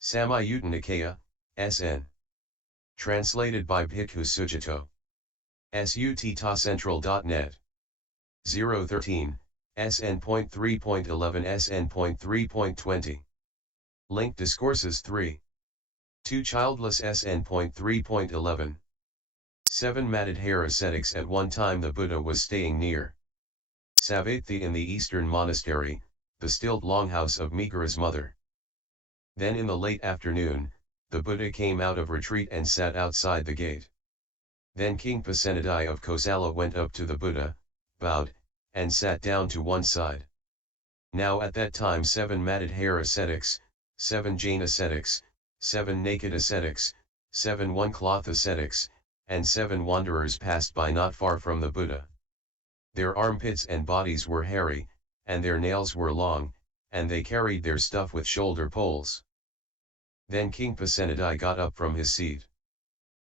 Samyutta Nikaya, SN. Translated by Bhikkhu Sujato. SUT-central.net. 013, SN.3.11-SN.3.20. Link Discourses 3. 2 Childless SN.3.11. 7 Matted hair ascetics. At one time the Buddha was staying near Savatthi in the eastern monastery, the stilled longhouse of Megara's mother. Then in the late afternoon, the Buddha came out of retreat and sat outside the gate. Then King Pasenadi of Kosala went up to the Buddha, bowed, and sat down to one side. Now at that time 7 matted hair ascetics, 7 Jain ascetics, 7 naked ascetics, 7 one-cloth ascetics, and 7 wanderers passed by not far from the Buddha. Their armpits and bodies were hairy, and their nails were long, and they carried their stuff with shoulder poles. Then King Pasenadi got up from his seat,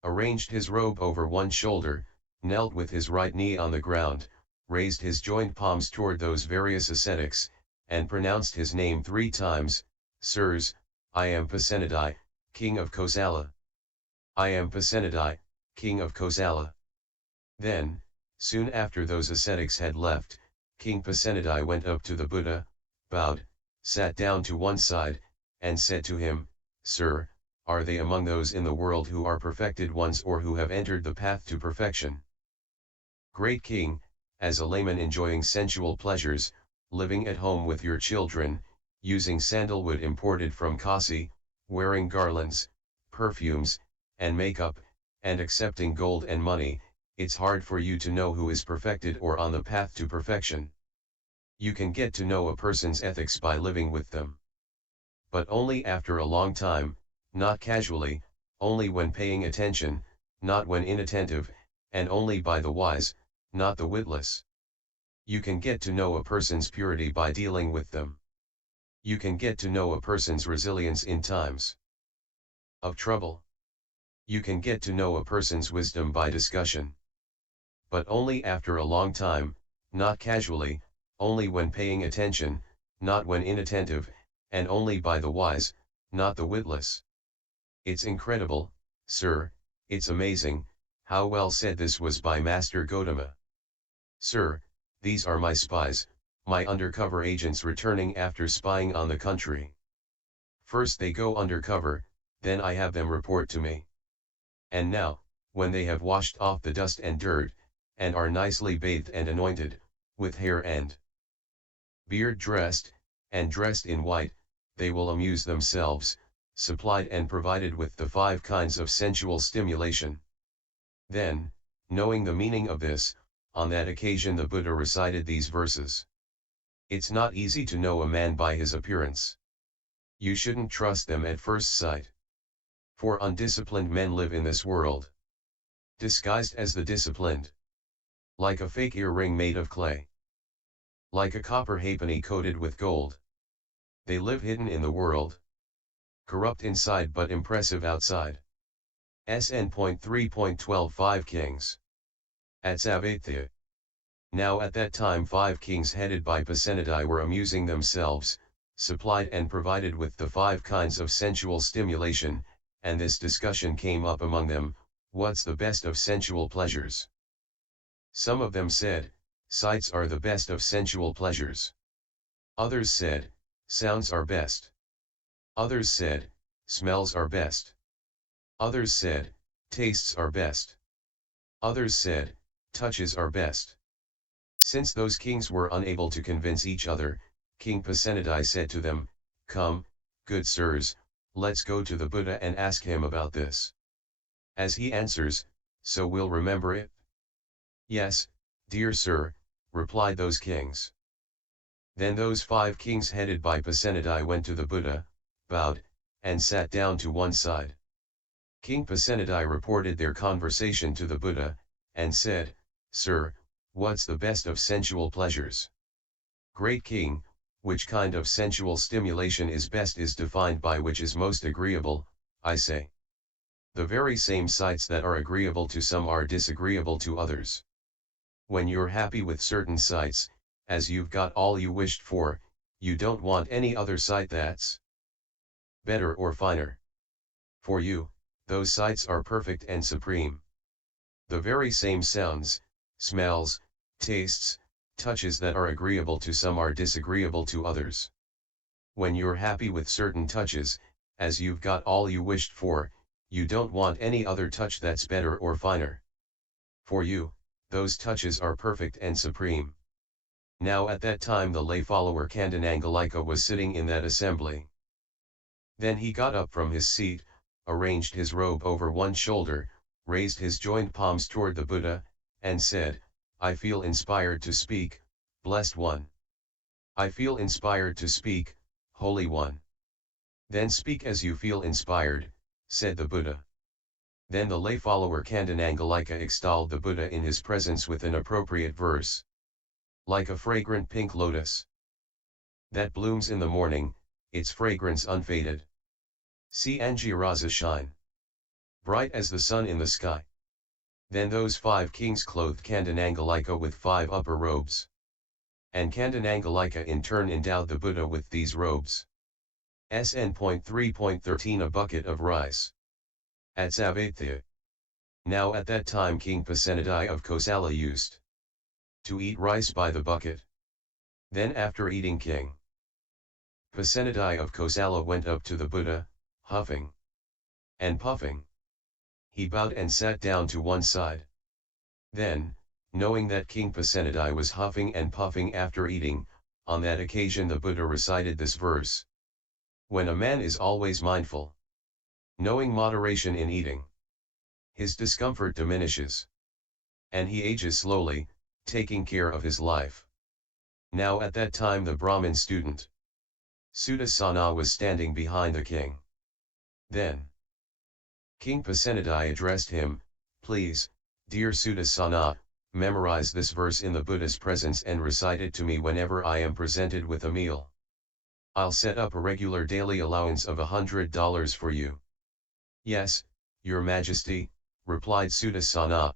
arranged his robe over one shoulder, knelt with his right knee on the ground, raised his joined palms toward those various ascetics, and pronounced his name 3 times, Sirs, I am Pasenadi, king of Kosala. I am Pasenadi, king of Kosala. Then, soon after those ascetics had left, King Pasenadi went up to the Buddha, bowed, sat down to one side, and said to him, Sir, are they among those in the world who are perfected ones or who have entered the path to perfection? Great King, as a layman enjoying sensual pleasures, living at home with your children, using sandalwood imported from Kasi, wearing garlands, perfumes, and makeup, and accepting gold and money, it's hard for you to know who is perfected or on the path to perfection. You can get to know a person's ethics by living with them, but only after a long time, not casually, only when paying attention, not when inattentive, and only by the wise, not the witless. You can get to know a person's purity by dealing with them. You can get to know a person's resilience in times of trouble. You can get to know a person's wisdom by discussion, but only after a long time, not casually, only when paying attention, not when inattentive, and only by the wise, not the witless. It's incredible, sir, it's amazing, how well said this was by Master Gotama. Sir, these are my spies, my undercover agents returning after spying on the country. First they go undercover, then I have them report to me. And now, when they have washed off the dust and dirt, and are nicely bathed and anointed, with hair and beard dressed, and dressed in white, they will amuse themselves, supplied and provided with the 5 kinds of sensual stimulation. Then, knowing the meaning of this, on that occasion the Buddha recited these verses. It's not easy to know a man by his appearance. You shouldn't trust them at first sight. For undisciplined men live in this world, disguised as the disciplined. Like a fake earring made of clay. Like a copper halfpenny coated with gold. They live hidden in the world. Corrupt inside but impressive outside. SN.3.11 Kings. At Savatthi. Now at that time 5 kings headed by Pasenadi were amusing themselves, supplied and provided with the 5 kinds of sensual stimulation, and this discussion came up among them, what's the best of sensual pleasures? Some of them said, sights are the best of sensual pleasures. Others said, sounds are best. Others said, smells are best. Others said, tastes are best. Others said, touches are best. Since those kings were unable to convince each other, King Pasenadi said to them, Come, good sirs, let's go to the Buddha and ask him about this. As he answers, so we'll remember it. Yes, dear sir, replied those kings. Then those 5 kings headed by Pasenadi went to the Buddha, bowed, and sat down to one side. King Pasenadi reported their conversation to the Buddha, and said, Sir, what's the best of sensual pleasures? Great King, which kind of sensual stimulation is best is defined by which is most agreeable, I say. The very same sights that are agreeable to some are disagreeable to others. When you're happy with certain sights, as you've got all you wished for, you don't want any other sight that's better or finer. For you, those sights are perfect and supreme. The very same sounds, smells, tastes, touches that are agreeable to some are disagreeable to others. When you're happy with certain touches, as you've got all you wished for, you don't want any other touch that's better or finer. For you, those touches are perfect and supreme. Now at that time the lay follower Kandanangalika was sitting in that assembly. Then he got up from his seat, arranged his robe over one shoulder, raised his joined palms toward the Buddha, and said, "I feel inspired to speak, Blessed One. I feel inspired to speak, Holy One." "Then speak as you feel inspired," said the Buddha. Then the lay follower Kandanangalika extolled the Buddha in his presence with an appropriate verse. Like a fragrant pink lotus that blooms in the morning, its fragrance unfaded. See Angiraza shine, bright as the sun in the sky. Then those 5 kings clothed Kandanangalika with 5 upper robes. And Kandanangalika in turn endowed the Buddha with these robes. SN.3.13 A bucket of rice. At Savatya. Now at that time King Pasenadi of Kosala used to eat rice by the bucket. Then after eating King Pasenadi of Kosala went up to the Buddha, huffing and puffing. He bowed and sat down to one side. Then, knowing that King Pasenadi was huffing and puffing after eating, on that occasion the Buddha recited this verse. When a man is always mindful, knowing moderation in eating, his discomfort diminishes, and he ages slowly, taking care of his life. Now at that time the Brahmin student Sudarsana was standing behind the king. Then King Pasenadi addressed him, "Please, dear Sudarsana, memorize this verse in the Buddha's presence and recite it to me whenever I am presented with a meal. I'll set up a regular daily allowance of $100 for you." "Yes, Your Majesty," replied Sudarsana.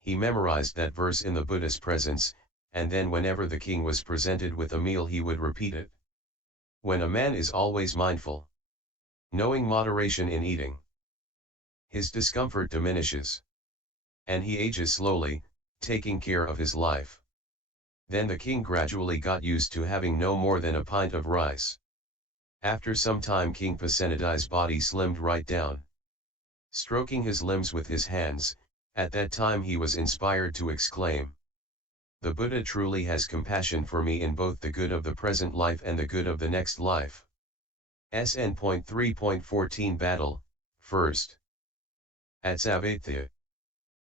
He memorized that verse in the Buddha's presence, and then whenever the king was presented with a meal he would repeat it. When a man is always mindful, knowing moderation in eating, his discomfort diminishes, and he ages slowly, taking care of his life. Then the king gradually got used to having no more than a pint of rice. After some time King Pasenadi's body slimmed right down. Stroking his limbs with his hands, at that time he was inspired to exclaim, "The Buddha truly has compassion for me in both the good of the present life and the good of the next life." SN.3.14 Battle, 1st. At Savatya.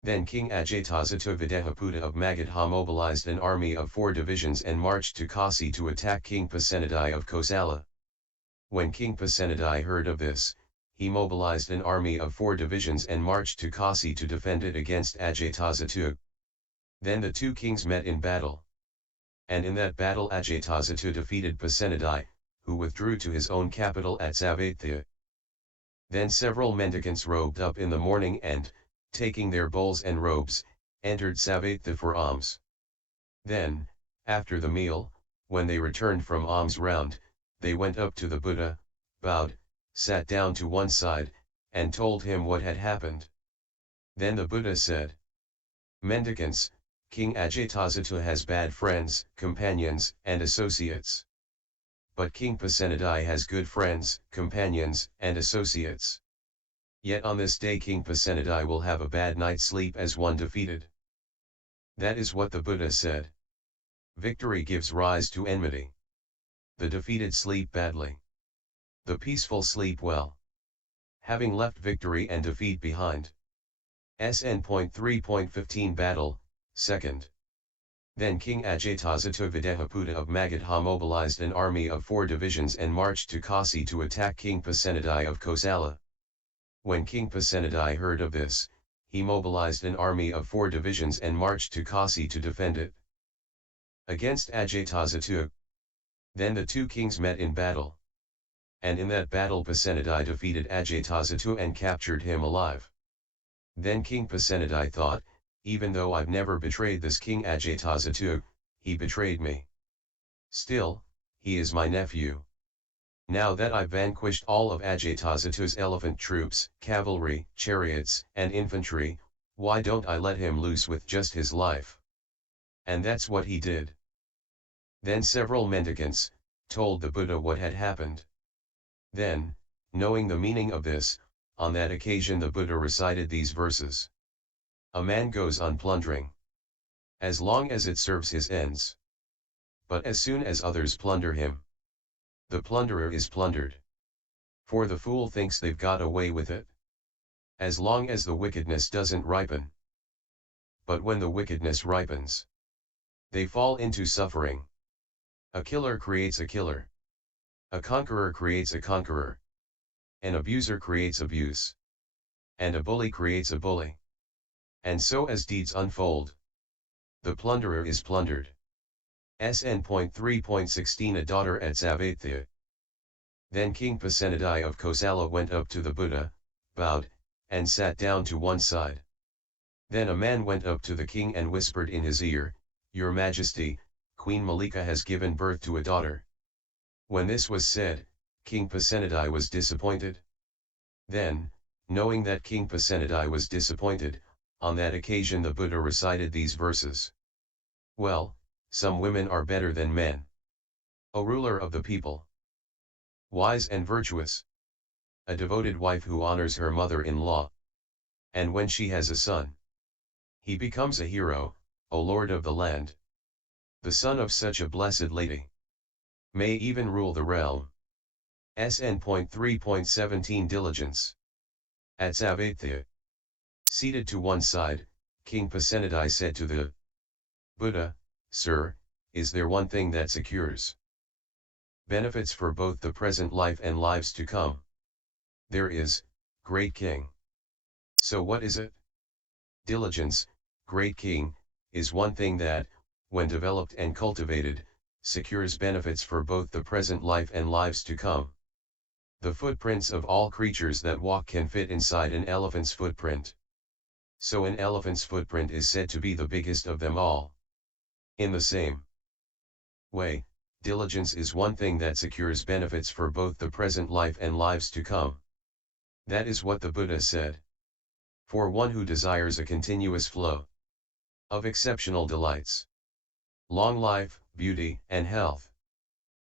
Then King Ajatasattu Videhaputa of Magadha mobilized an army of 4 divisions and marched to Kasi to attack King Pasenadi of Kosala. When King Pasenadi heard of this, he mobilized an army of 4 divisions and marched to Kasi to defend it against Ajatasattu. Then the 2 kings met in battle. And in that battle Ajatasattu defeated Pasenadi, who withdrew to his own capital at Savatya. Then several mendicants robed up in the morning and, taking their bowls and robes, entered Savatya for alms. Then, after the meal, when they returned from alms round, they went up to the Buddha, bowed, sat down to one side, and told him what had happened. Then the Buddha said, "Mendicants, King Ajatasattu has bad friends, companions, and associates. But King Pasenadi has good friends, companions, and associates. Yet on this day King Pasenadi will have a bad night's sleep as one defeated." That is what the Buddha said. Victory gives rise to enmity. The defeated sleep badly. The peaceful sleep well. Having left victory and defeat behind. SN.3.15 Battle, 2nd. Then King Ajatasattu Videhaputa of Magadha mobilized an army of 4 divisions and marched to Kasi to attack King Pasenadi of Kosala. When King Pasenadi heard of this, he mobilized an army of 4 divisions and marched to Kasi to defend it against Ajatasattu. Then the 2 kings met in battle. And in that battle Pasenadi defeated Ajatasattu and captured him alive. Then King Pasenadi thought, "Even though I've never betrayed this King Ajatasattu, he betrayed me. Still, he is my nephew. Now that I've vanquished all of Ajatasattu's elephant troops, cavalry, chariots, and infantry, why don't I let him loose with just his life? And that's what he did. Then several mendicants told the Buddha what had happened. Then, knowing the meaning of this, on that occasion the Buddha recited these verses. A man goes on plundering, as long as it serves his ends. But as soon as others plunder him, the plunderer is plundered. For the fool thinks they've got away with it, as long as the wickedness doesn't ripen. But when the wickedness ripens, they fall into suffering. A killer creates a killer. A conqueror creates a conqueror. An abuser creates abuse. And a bully creates a bully. And so as deeds unfold, the plunderer is plundered. SN.3.16 A daughter at Savatya. Then King Pasenadi of Kosala went up to the Buddha, bowed, and sat down to one side. Then a man went up to the king and whispered in his ear, "Your Majesty, Queen Malika has given birth to a daughter." When this was said, King Pasenadi was disappointed. Then, knowing that King Pasenadi was disappointed, on that occasion the Buddha recited these verses. Well, some women are better than men. O ruler of the people, wise and virtuous, a devoted wife who honors her mother-in-law. And when she has a son, he becomes a hero, O Lord of the land. The son of such a blessed lady may even rule the realm. SN.3.17 Diligence. At Savatya, seated to one side, King Pasenadi said to the Buddha, "Sir, is there one thing that secures benefits for both the present life and lives to come?" "There is, great king." "So what is it?" "Diligence, great king, is one thing that, when developed and cultivated, secures benefits for both the present life and lives to come. The footprints of all creatures that walk can fit inside an elephant's footprint. So an elephant's footprint is said to be the biggest of them all. In the same way, diligence is one thing that secures benefits for both the present life and lives to come. That is what the Buddha said. For one who desires a continuous flow of exceptional delights, long life, beauty, and health,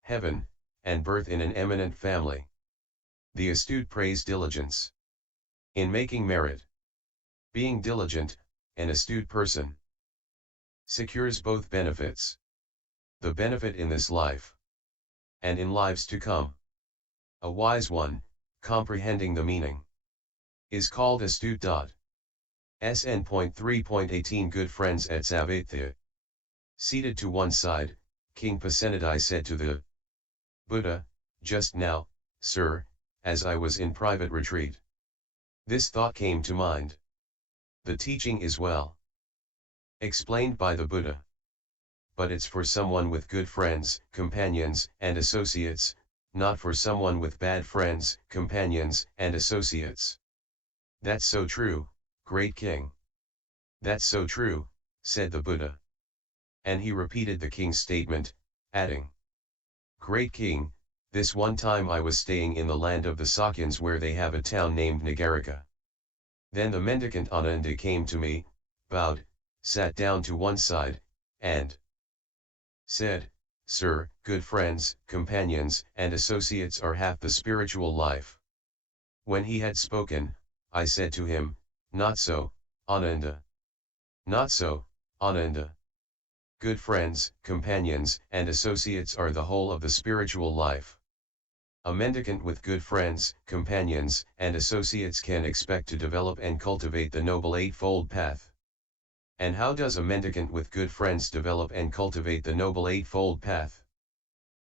heaven, and birth in an eminent family, the astute praise diligence in making merit. Being diligent, an astute person secures both benefits. The benefit in this life, and in lives to come. A wise one, comprehending the meaning, is called astute. SN.3.18 Good friends at Savatya. Seated to one side, King Pasenadi said to the Buddha, "Just now, sir, as I was in private retreat, this thought came to mind. The teaching is well explained by the Buddha, but it's for someone with good friends, companions, and associates, not for someone with bad friends, companions, and associates." "That's so true, great king." "That's so true," said the Buddha. And he repeated the king's statement, adding, "Great king, this one time I was staying in the land of the Sakyans where they have a town named Nagarika. Then the mendicant Ananda came to me, bowed, sat down to one side, and said, 'Sir, good friends, companions, and associates are half the spiritual life.' When he had spoken, I said to him, 'Not so, Ananda. Not so, Ananda. Good friends, companions, and associates are the whole of the spiritual life. A mendicant with good friends, companions, and associates can expect to develop and cultivate the Noble Eightfold Path.' And how does a mendicant with good friends develop and cultivate the Noble Eightfold Path?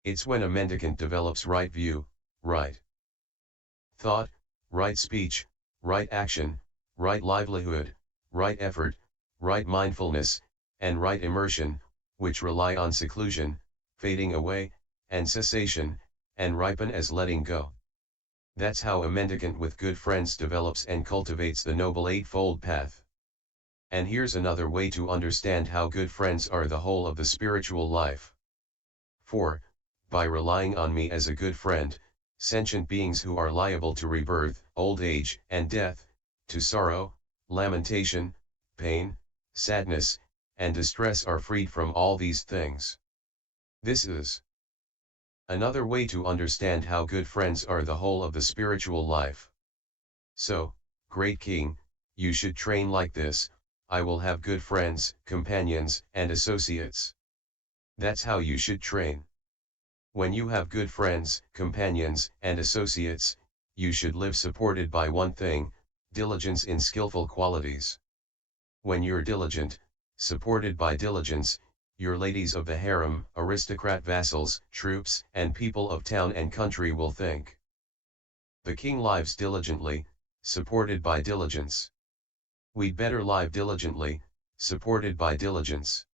It's when a mendicant develops right view, right thought, right speech, right action, right livelihood, right effort, right mindfulness, and right immersion, which rely on seclusion, fading away, and cessation, and ripen as letting go. That's how a mendicant with good friends develops and cultivates the Noble Eightfold Path. And here's another way to understand how good friends are the whole of the spiritual life. For, by relying on me as a good friend, sentient beings who are liable to rebirth, old age, and death, to sorrow, lamentation, pain, sadness, and distress are freed from all these things. This is another way to understand how good friends are the whole of the spiritual life. So, great king, you should train like this: I will have good friends, companions, and associates. That's how you should train. When you have good friends, companions, and associates, you should live supported by one thing: diligence in skillful qualities. When you're diligent, supported by diligence, your ladies of the harem, aristocrat vassals, troops, and people of town and country will think. The king lives diligently, supported by diligence. We'd better live diligently, supported by diligence.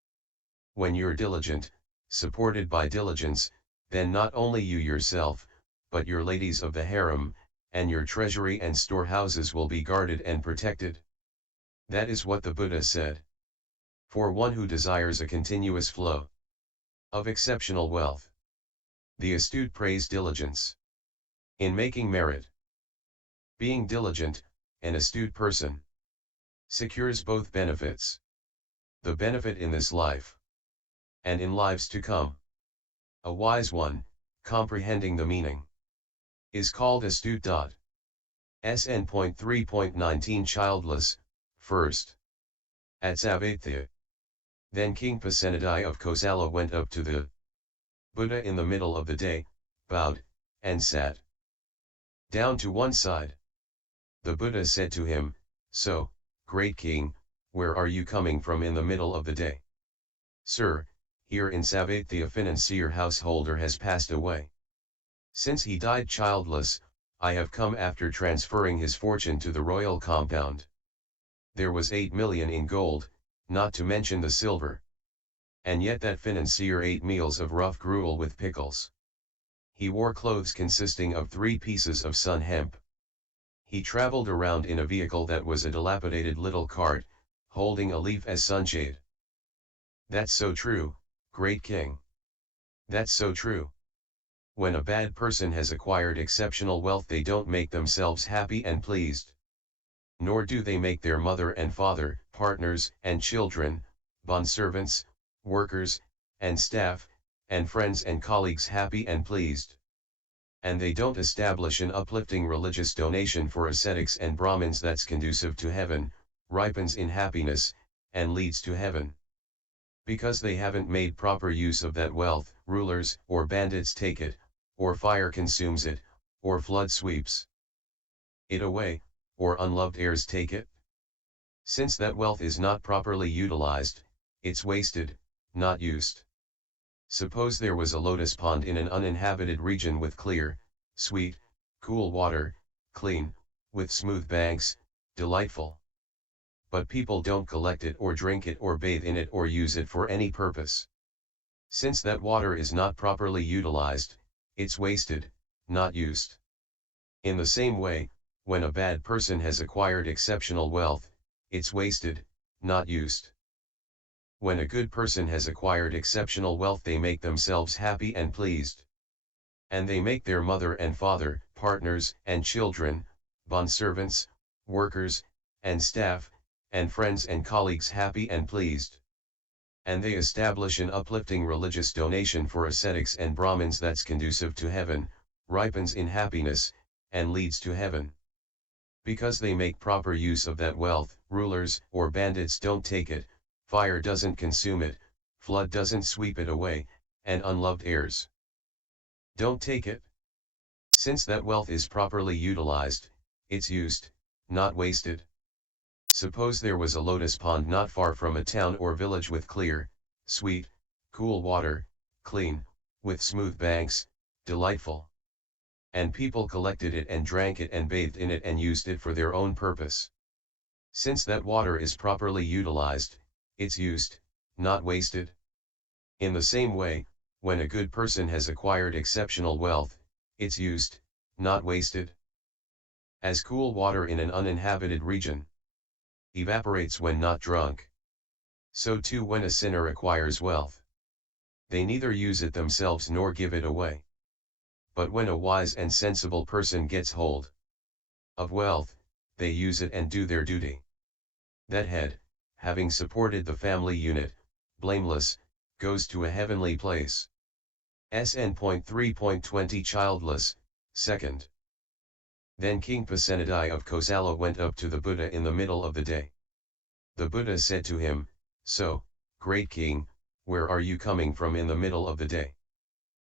When you're diligent, supported by diligence, then not only you yourself, but your ladies of the harem, and your treasury and storehouses will be guarded and protected. That is what the Buddha said. For one who desires a continuous flow of exceptional wealth, the astute praise diligence in making merit. Being diligent, an astute person secures both benefits: the benefit in this life, and in lives to come. A wise one, comprehending the meaning, is called astute. SN.3.19 Childless, first. At Savatya. Then King Pasenadi of Kosala went up to the Buddha in the middle of the day, bowed, and sat down to one side. The Buddha said to him, "So, great king, where are you coming from in the middle of the day?" "Sir, here in Savatya a financier householder has passed away. Since he died childless, I have come after transferring his fortune to the royal compound. There was 8 million in gold, not to mention the silver. And yet that financier ate meals of rough gruel with pickles. He wore clothes consisting of 3 pieces of sun hemp. He traveled around in a vehicle that was a dilapidated little cart, holding a leaf as sunshade." That's so true, great king. That's so true. When a bad person has acquired exceptional wealth, they don't make themselves happy and pleased. Nor do they make their mother and father, partners and children, bondservants, workers, and staff, and friends and colleagues happy and pleased. And they don't establish an uplifting religious donation for ascetics and Brahmins that's conducive to heaven, ripens in happiness, and leads to heaven. Because they haven't made proper use of that wealth, rulers or bandits take it, or fire consumes it, or flood sweeps it away, or unloved heirs take it. Since that wealth is not properly utilized, it's wasted, not used. Suppose there was a lotus pond in an uninhabited region with clear, sweet, cool water, clean, with smooth banks, delightful. But people don't collect it or drink it or bathe in it or use it for any purpose. Since that water is not properly utilized, it's wasted, not used. In the same way, when a bad person has acquired exceptional wealth, it's wasted, not used. When a good person has acquired exceptional wealth, they make themselves happy and pleased. And they make their mother and father, partners and children, bondservants, workers, and staff, and friends and colleagues happy and pleased. And they establish an uplifting religious donation for ascetics and Brahmins that's conducive to heaven, ripens in happiness, and leads to heaven. Because they make proper use of that wealth, rulers or bandits don't take it, fire doesn't consume it, flood doesn't sweep it away, and unloved heirs don't take it. Since that wealth is properly utilized, it's used, not wasted. Suppose there was a lotus pond not far from a town or village with clear, sweet, cool water, clean, with smooth banks, delightful. And people collected it and drank it and bathed in it and used it for their own purpose. Since that water is properly utilized, it's used, not wasted. In the same way, when a good person has acquired exceptional wealth, it's used, not wasted. As cool water in an uninhabited region evaporates when not drunk, so too when a sinner acquires wealth, they neither use it themselves nor give it away. but when a wise and sensible person gets hold of wealth, they use it and do their duty. That head, having supported the family unit, blameless, goes to a heavenly place. SN.3.20 Childless, 2nd. Then King Pasenadi of Kosala went up to the Buddha in the middle of the day. The Buddha said to him, "So, great king, where are you coming from in the middle of the day?"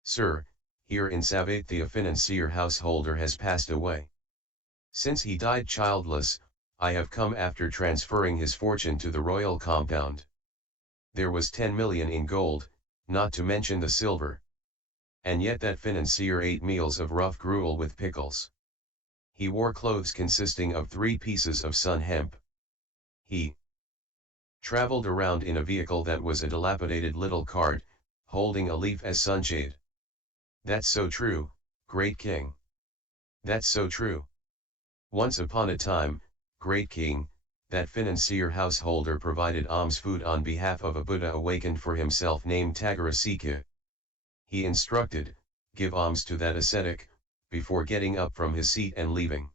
"Sir, here in Savatthi a financier householder has passed away. Since he died childless, I have come after transferring his fortune to the royal compound. There was 10 million in gold, not to mention the silver. And yet that financier ate meals of rough gruel with pickles. He wore clothes consisting of 3 pieces of sun hemp. He traveled around in a vehicle that was a dilapidated little cart, holding a leaf as sunshade." "That's so true, great king. That's so true. Once upon a time, great king, that financier householder provided alms food on behalf of a Buddha awakened for himself named Tagarasika. He instructed, give alms to that ascetic, before getting up from his seat and leaving.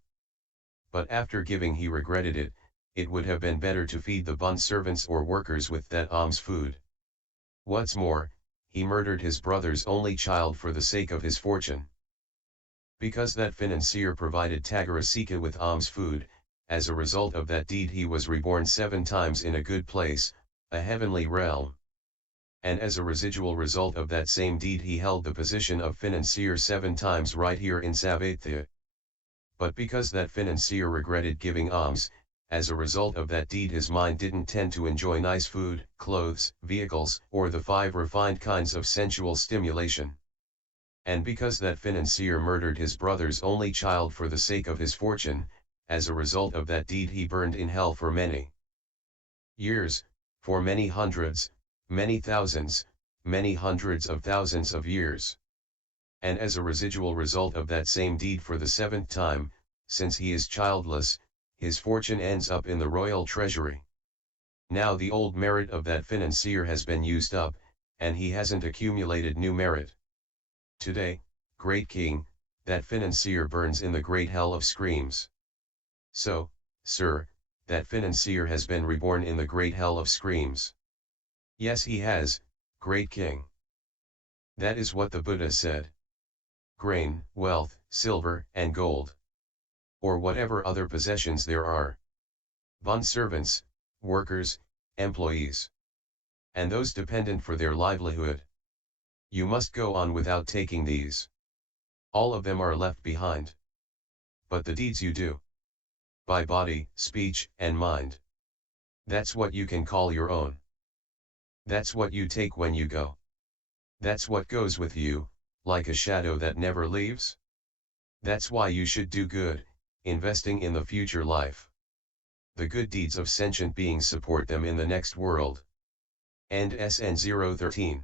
But after giving he regretted it. It would have been better to feed the bond servants or workers with that alms food. What's more, he murdered his brother's only child for the sake of his fortune. Because that financier provided Tagarasika with alms food, as a result of that deed he was reborn 7 times in a good place, a heavenly realm. And as a residual result of that same deed he held the position of financier 7 times right here in Savatthi. But because that financier regretted giving alms, as a result of that deed his mind didn't tend to enjoy nice food, clothes, vehicles, or the 5 refined kinds of sensual stimulation. And because that financier murdered his brother's only child for the sake of his fortune, as a result of that deed he burned in hell for many years, for many hundreds, many thousands, many hundreds of thousands of years. And as a residual result of that same deed for the 7th time, since he is childless, his fortune ends up in the royal treasury. Now the old merit of that financier has been used up, and he hasn't accumulated new merit. Today, great king, that financier burns in the great hell of screams. So, sir, that financier has been reborn in the great hell of screams. Yes, he has, great king. That is what the Buddha said. Grain, wealth, silver, and gold, or whatever other possessions there are. Bond servants, workers, employees, and those dependent for their livelihood. You must go on without taking these. All of them are left behind. But the deeds you do, by body, speech, and mind, that's what you can call your own. That's what you take when you go. That's what goes with you, like a shadow that never leaves. That's why you should do good, investing in the future life. The good deeds of sentient beings support them in the next world. End SN.013.